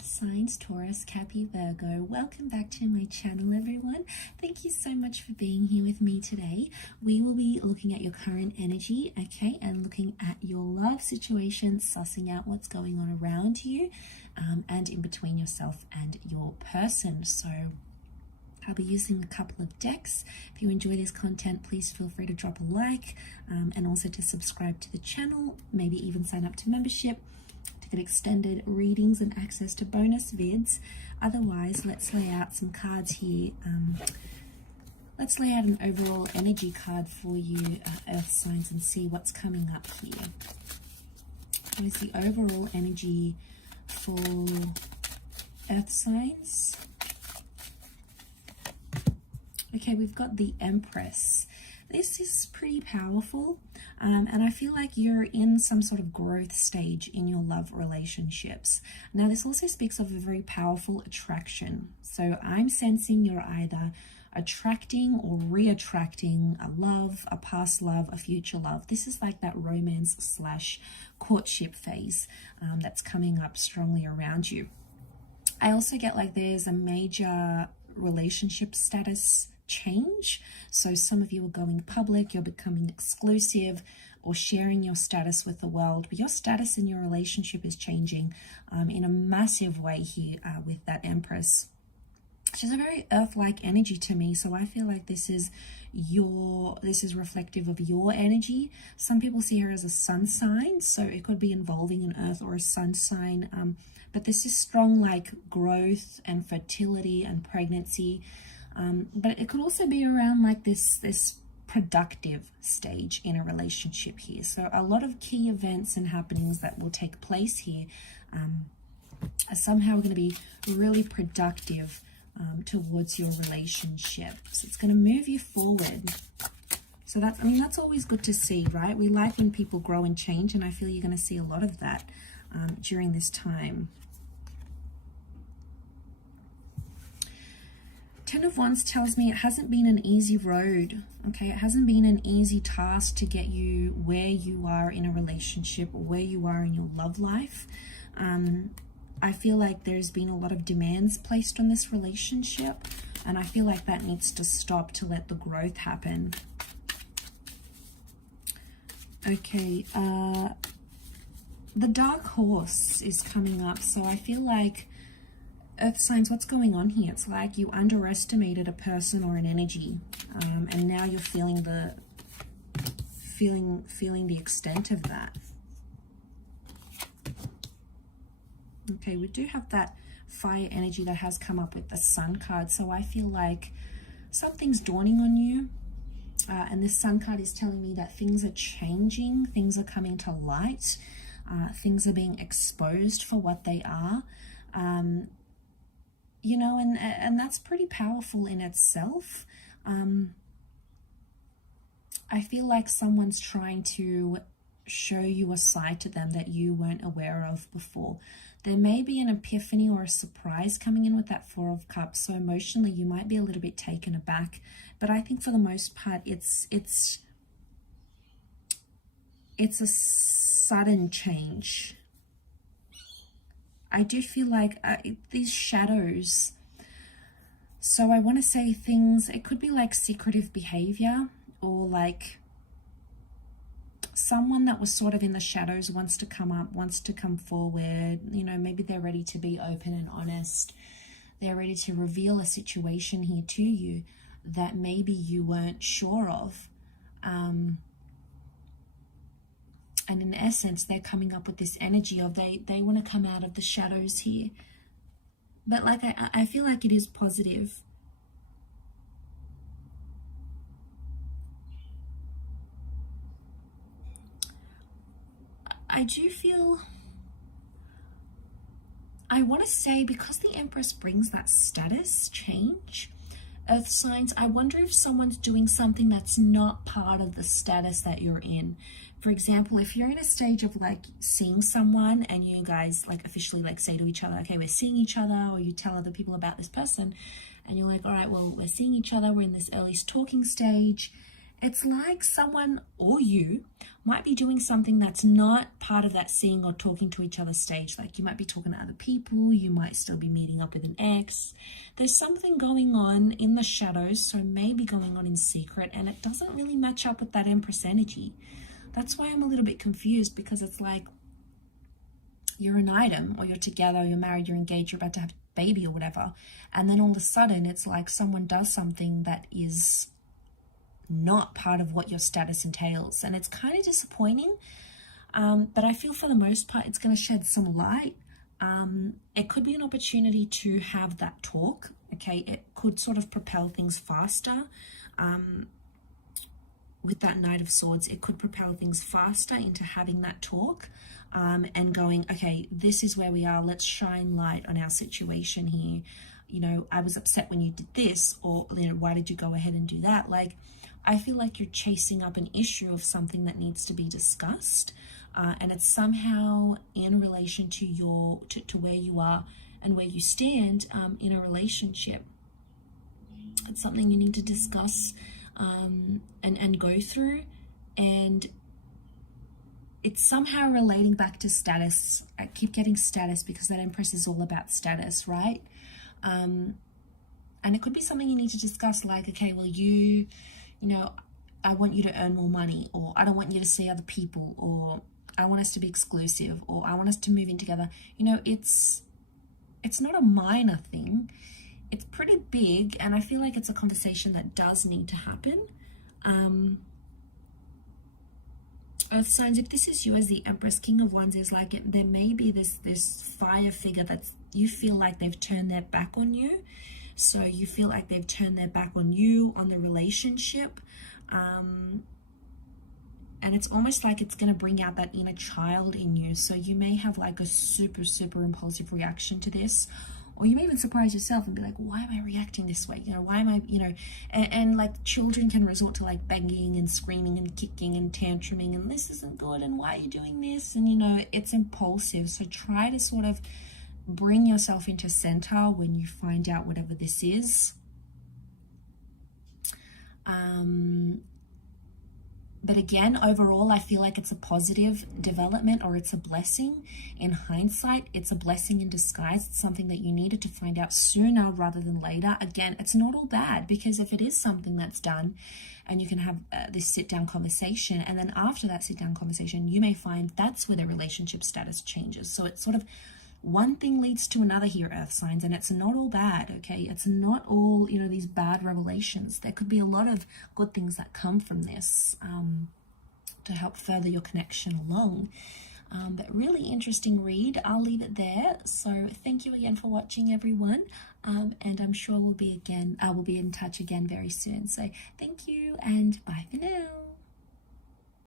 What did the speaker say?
Earth signs, Taurus, Capricorn, Virgo. Welcome back to my channel, everyone. Thank you so much for being here with me today. We will be looking at your current energy, okay, and looking at your love situation, sussing out what's going on around you, and in between yourself and your person. So I'll be using a couple of decks. If you enjoy this content, please feel free to drop a like, and also to subscribe to the channel, maybe even sign up to membership to get extended readings and access to bonus vids. Otherwise, let's lay out some cards here. Let's lay out an overall energy card for you, Earth signs, and see what's coming up here. What is the overall energy for Earth signs? Okay, we've got the Empress. This is pretty powerful, and I feel like you're in some sort of growth stage in your love relationships. Now, this also speaks of a very powerful attraction. So I'm sensing you're either attracting or re-attracting a love, a past love, a future love. This is like that romance slash courtship phase that's coming up strongly around you. I also get like there's a major relationship status change. So some of you are going public, you're becoming exclusive or sharing your status with the world, but your status in your relationship is changing in a massive way here with that Empress. Which is a very earth-like energy to me, so I feel like this is reflective of your energy. Some people see her as a sun sign, so it could be involving an earth or a sun sign, but this is strong like growth and fertility and pregnancy, but it could also be around like this productive stage in a relationship here. So a lot of key events and happenings that will take place here are somehow going to be really productive towards your relationship. So it's going to move you forward. So that's, I mean, that's always good to see, right? We like when people grow and change, and I feel you're going to see a lot of that during this time. Ten of Wands tells me it hasn't been an easy road, okay? It hasn't been an easy task to get you where you are in a relationship or where you are in your love life. I feel like there's been a lot of demands placed on this relationship, and I feel like that needs to stop to let the growth happen. Okay, the Dark Horse is coming up, so I feel like Earth signs, what's going on here? It's like you underestimated a person or an energy, and now you're feeling the extent of that. Okay, we do have that fire energy that has come up with the Sun card, so I feel like something's dawning on you, and this Sun card is telling me that things are changing, things are coming to light, things are being exposed for what they are, you know, and that's pretty powerful in itself. I feel like someone's trying to show you a side to them that you weren't aware of before. There may be an epiphany or a surprise coming in with that Four of Cups, so emotionally you might be a little bit taken aback, but I think for the most part it's a sudden change. I do feel like these shadows, so I want to say things, it could be like secretive behavior, or like someone that was sort of in the shadows wants to come up, wants to come forward. You know, maybe they're ready to be open and honest. They're ready to reveal a situation here to you that maybe you weren't sure of. And in essence, they're coming up with this energy of they want to come out of the shadows here. But like I feel like it is positive. I do feel, I want to say, because the Empress brings that status change, Earth signs, I wonder if someone's doing something that's not part of the status that you're in. For example, if you're in a stage of like seeing someone and you guys like officially like say to each other, okay, we're seeing each other, or you tell other people about this person and you're like, all right, well, we're seeing each other, we're in this early talking stage, It's like someone or you might be doing something that's not part of that seeing or talking to each other stage. Like you might be talking to other people, you might still be meeting up with an ex. There's something going on in the shadows, so maybe going on in secret, and it doesn't really match up with that Empress energy. That's why I'm a little bit confused, because it's like you're an item, or you're together, or you're married, you're engaged, you're about to have a baby or whatever, and then all of a sudden it's like someone does something that is not part of what your status entails, and it's kind of disappointing, but I feel for the most part it's going to shed some light. It could be an opportunity to have that talk. Okay, it could sort of propel things faster. With that Knight of Swords, it could propel things faster into having that talk, and going, okay, this is where we are, let's shine light on our situation here. You know, I was upset when you did this, or, you know, why did you go ahead and do that? Like, I feel like you're chasing up an issue of something that needs to be discussed, and it's somehow in relation to your to where you are and where you stand in a relationship. It's something you need to discuss and go through, and it's somehow relating back to status. I keep getting status because that Empress is all about status, right? And it could be something you need to discuss, like, okay, well, you know, I want you to earn more money, or I don't want you to see other people, or I want us to be exclusive, or I want us to move in together. You know, it's not a minor thing. It's pretty big, and I feel like it's a conversation that does need to happen. Earth signs, if this is you as the Empress, King of Wands is like, there may be this fire figure that's, you feel like they've turned their back on you. So you feel like they've turned their back on you, on the relationship. And it's almost like it's going to bring out that inner child in you. So you may have like a super, super impulsive reaction to this. Or you may even surprise yourself and be like, why am I reacting this way? You know, why am I, you know, and like children can resort to like banging and screaming and kicking and tantruming, and this isn't good, and why are you doing this? And, you know, it's impulsive. So try to sort of bring yourself into center when you find out whatever this is. But again, overall, I feel like it's a positive development, or it's a blessing. In hindsight, it's a blessing in disguise. It's something that you needed to find out sooner rather than later. Again, it's not all bad, because if it is something that's done and you can have this sit-down conversation, and then after that sit-down conversation, you may find that's where the relationship status changes. So it's sort of one thing leads to another here, Earth signs, and it's not all bad, okay? It's not all, you know, these bad revelations. There could be a lot of good things that come from this to help further your connection along. But really interesting read. I'll leave it there. So thank you again for watching, everyone. And I'm sure we'll be in touch again very soon. So thank you, and bye for now.